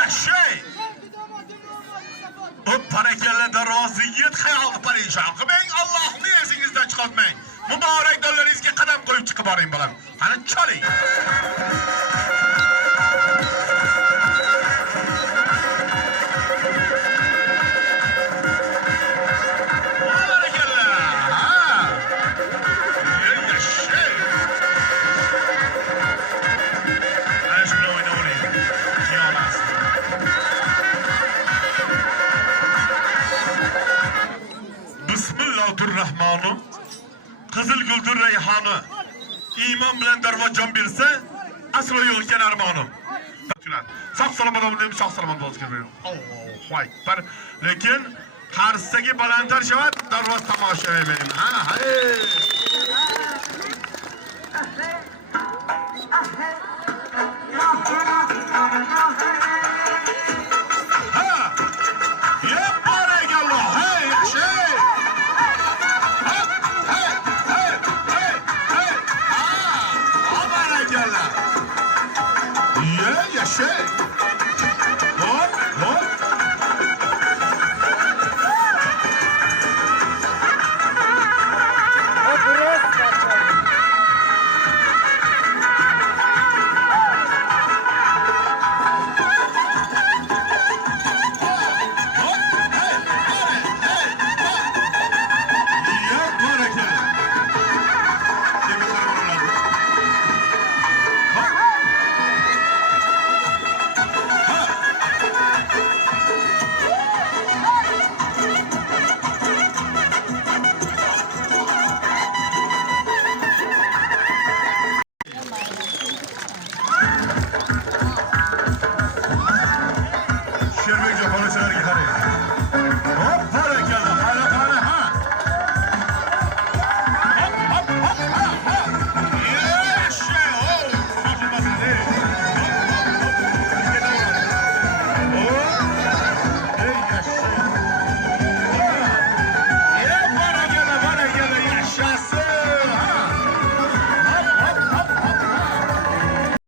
yaşay. O parakallada rozi yet hayal parişan qilmang, Allohni esingizdan chiqarmang. Muborak dollaringizga qadam qo'yib chiqib boring bolam. Qani choling. Bismillahirrahmanirrahim. Qizil guldir rayhoni. Iymon bilan darvojam bersa, aslo yo'q ekan armonim. Sog' salomat bo'ling, sog' salomat bo'lsin. Allohu akbar. Lekin qarsidagi balandlar shavat darvoz tomosha bering. Ha, hey. Yaşa.